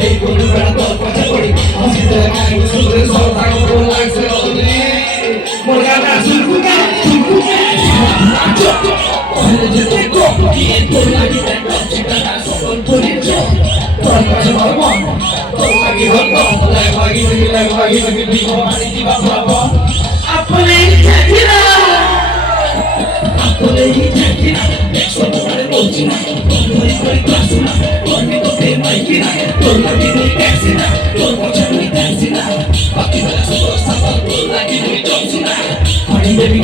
hey guru bada to pacha padi hasi de kai sudre so thang ko lagse odri morga na sulkuka pahale jete ko kiye to lagi de chika na sokon puri jo tor pacha marmo to lagi hoto lagi di ko mari di baba apne hi chakira apne hi chakira sono mare bolchina koi klasuna koi to pe mai kina to lagi ni taxina to pacha ni taxina baki bala so sapa to lagi ni jonsina hari devi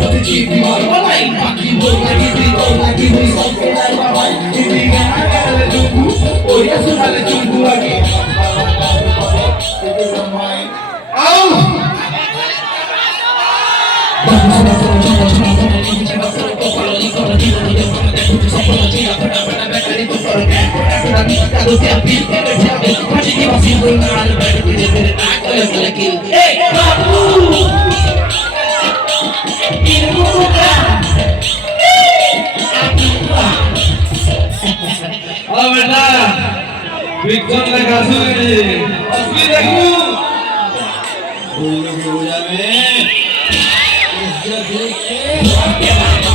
gati ji mar balai baki bol lagi ni so ke lai balai ini gana jugu oya sunale jugu lagi au Victor Legasuri, asli देखू, बोलो बोला में, इसका देख के,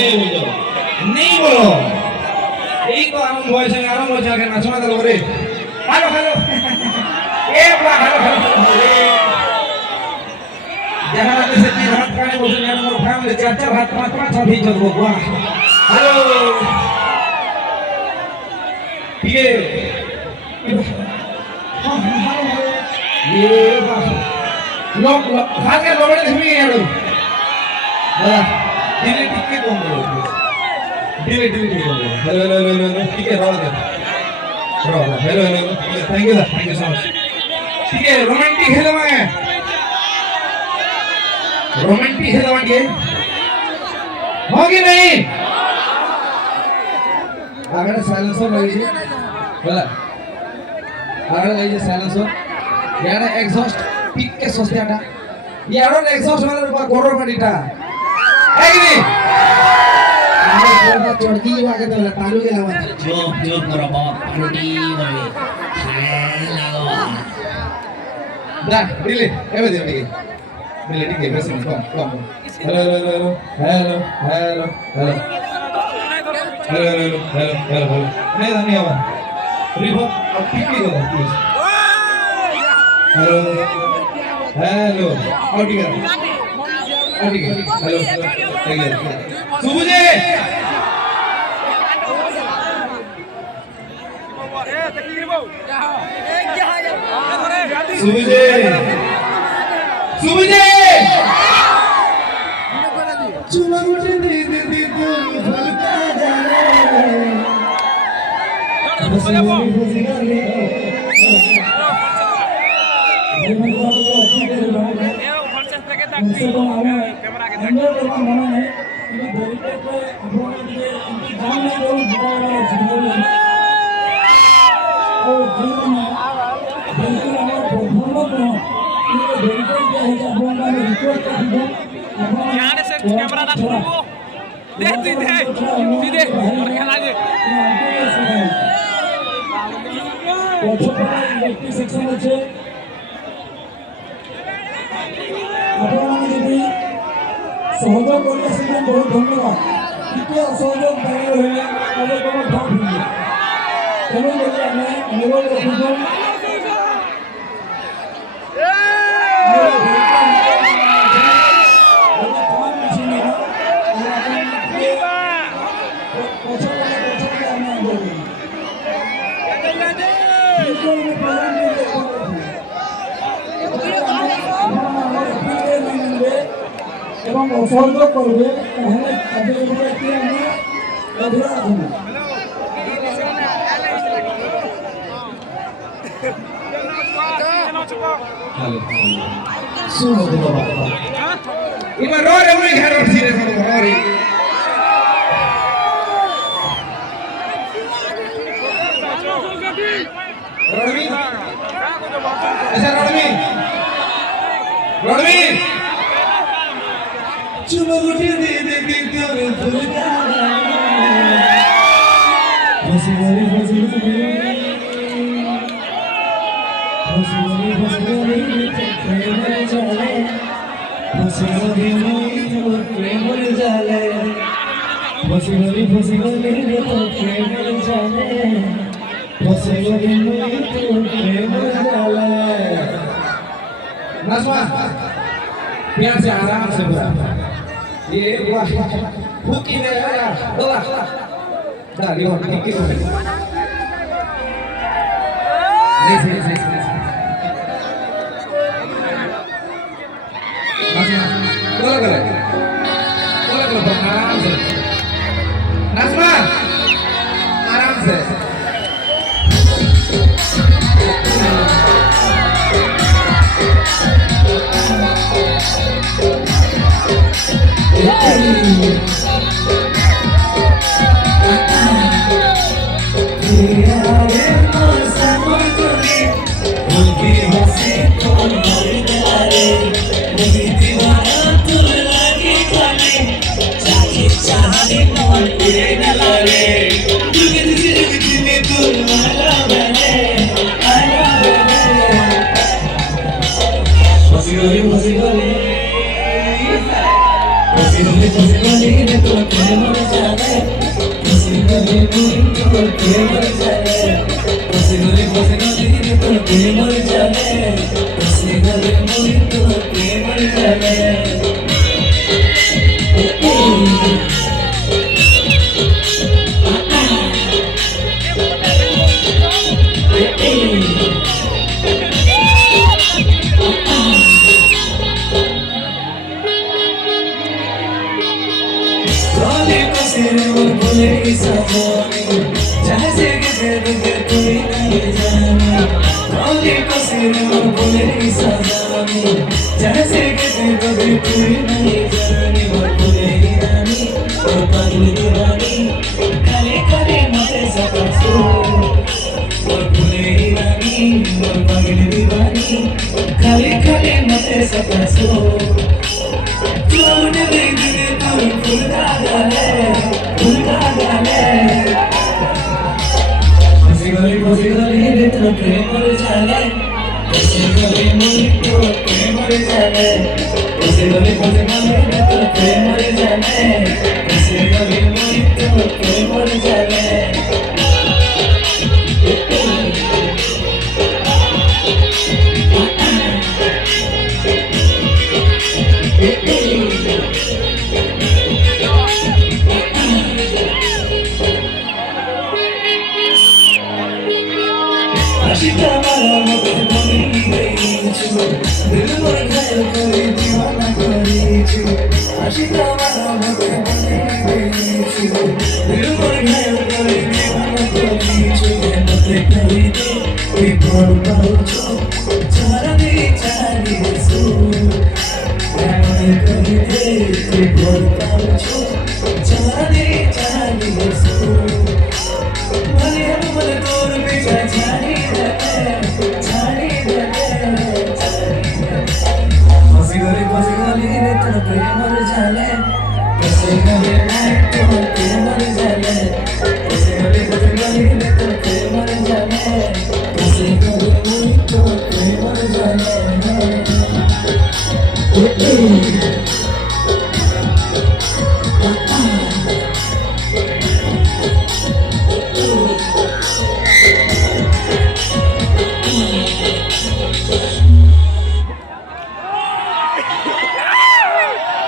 नहीं बोलो एक तो आराम हो जाके नाचना चलो रे हेलो हेलो ए बड़ा हेलो जहां से तीन हाथ काने बोल रहे हैं मोर फैमिली चार हाथ पांच भी चल बोला हेलो ठीक है ये लोग हाथ के लोबड़े से भी यार डिलीट टिक कौन करो डिलीट हेलो ठीक है रहो hello thank you so much ठीक है रोमांटिक हेलो के होगी नहीं अगर साइलेंसर लगी बोला अगर लगी साइलेंसर यार एग्जॉस्ट पिक के सोचते यार एग्जॉस्ट वाला गोरो पड़ीटा नहीं चढ़ती आगे तो तालू के लावा जो करो बाप पानी बोले हाय लागो दा दिले एबे दिले ठीक है बस कम हेलो नहीं धन्यवाद रिपो अब ठीक है प्लीज हेलो और ठीक है हेलो थैंक यू सुबुजे सुबुजे चुना मुझे दे भूलता जा यहाँ से कैमरा ना खोलो दे सीधे सीधे और खेला दे इलेक्ट्रिक सेक्शन अच्छे আপনারা যদি সহযোগ করেছিলেন বহুত ধন্যবাদ কিন্তু অসহযোগ বাইরে হলে তাদের কোনো ভাব নেই তেমন যদি আমি মোবাইল রক্ষণ এবং অসহযোগ করবে তাহলে তাদের উপরে একটি আমরা অধরা রাখবো এবার রোরে উনি ঘর উঠছিলেন রোরে রণবীর আচ্ছা রণবীর চুমো গুটি দিয়ে দে দিন তোরে ভুল গেলা বসে বলে প্রেমের জালে বসে তোর প্রেমের জালে বসে তোর প্রেমের জালে বসে তোর प्रेमेर जाले नस्मा प्यार से आराम से बोला ये भूखी नहीं है बोला डाली और टिकी को नहीं बोला आराम से नस्मा आराम से खाली खाली मते सपसो तूने देखी तू फुला गाले हंसी गली रे तो प्रेम मर जाले हंसी गली मुझे तो प्रेम मर जाले हंसी गली रे तो प्रेम मर जाले हंसी गली मुझे तो प्रेम मर जाले मर झाले कैसे कहे तो मर झाले कैसे हले तो